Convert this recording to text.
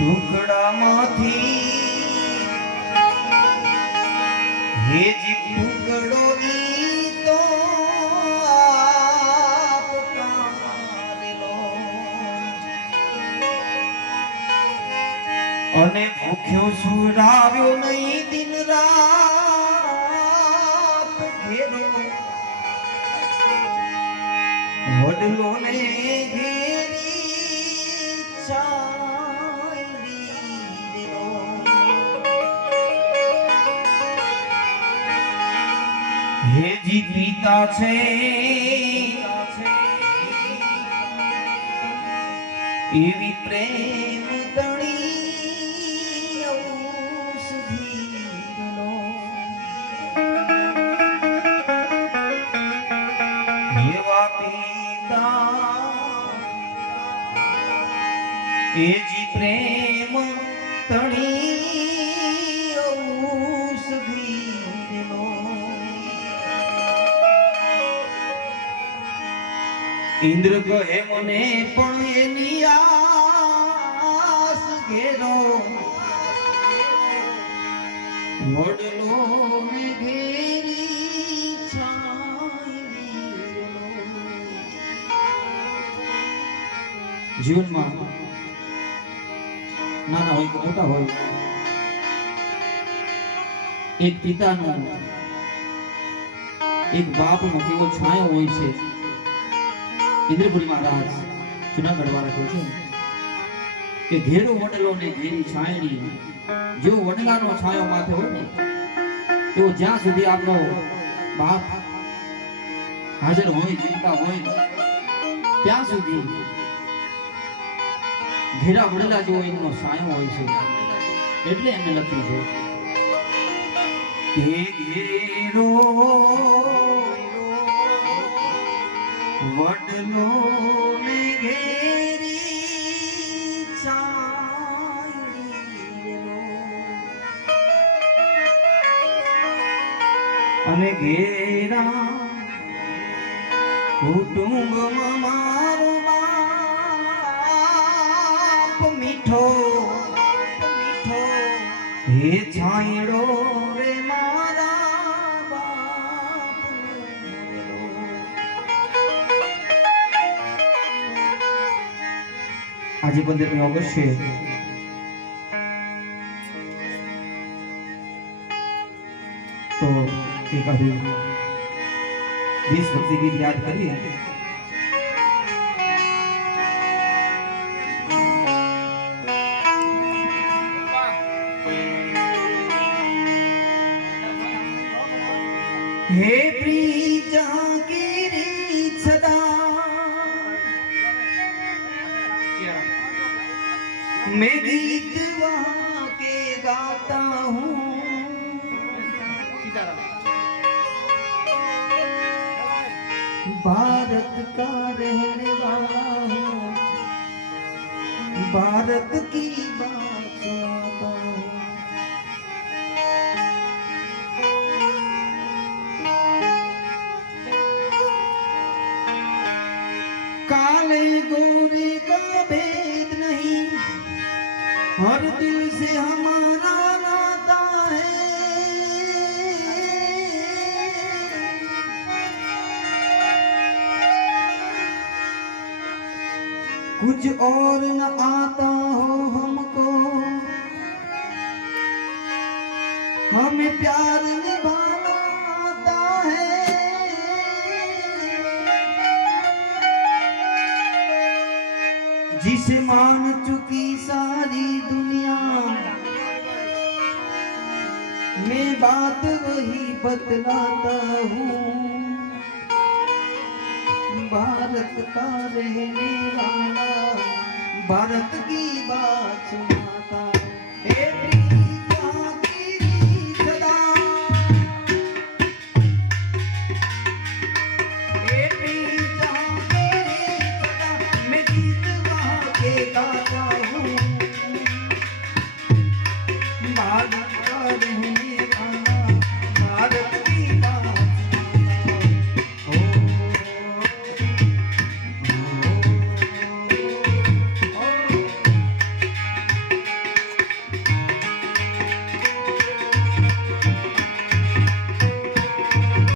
ટુકડામાંથી હેજી ટુકડો ઈ તો આપ કારેલો અને ભૂખ્યો સુરાવ્યો નહીં દિન રાત ઘેરો વડલો ને ઘેરી ચાલી હેજી પિતા છે એવી પ્રેમ તણી ઔષધી એવા પિતા એજી પ્રેમ તણી ઔષધી ઇન્દ્ર કહે મને પણ એની આસ ઘેરો વડલો ને ઘેરી જીવનમાં નાના હોય કે મોટા હોય એક પિતાનો એક બાપનો કેવો છાયો હોય છે. ઇન્દ્રપુરી મહારાજ જુનાગઢ વાળા કહે છે કે ઘેરો વડલો ને ઘેરી છાયડી, જો વડલાનો છાયો માથે હોય ને તો જ્યાં સુધી આપણો બાપ હાજર હોય, ચિંતા હોય ત્યાં સુધી ઘેરા વડલા જેવો એમનો છાયો હોય છે. એટલે એમને લખ્યું છે કે ઘેરો વડલો ને ઘેરી છાયડી અને ઘેરા કુટુંબમાં મારો બાપ મીઠો મીઠો હે છાયડો રે મારા બાપ. આજે 15મી ઓગસ્ટ છે. તો એકાદું દેશભક્તિ ગીત યાદ કરીએ. હે પ્રીજા ગીરી સદા मैं गीत वहाँ के गाता हूँ, भारत का रहने वाला हूँ, भारत की बात सुनाता हूँ. काले गोरे का भेद नहीं, हर दिल से हमारा नाता है. कुछ और न आता हो हमको, हमें प्यार निभाना आता है. जिसे मान चुकी सारी दुनिया, मैं बात वही बतलाता हूँ, भारत का रहने वाला, भारत की बात सुनाता हूँ.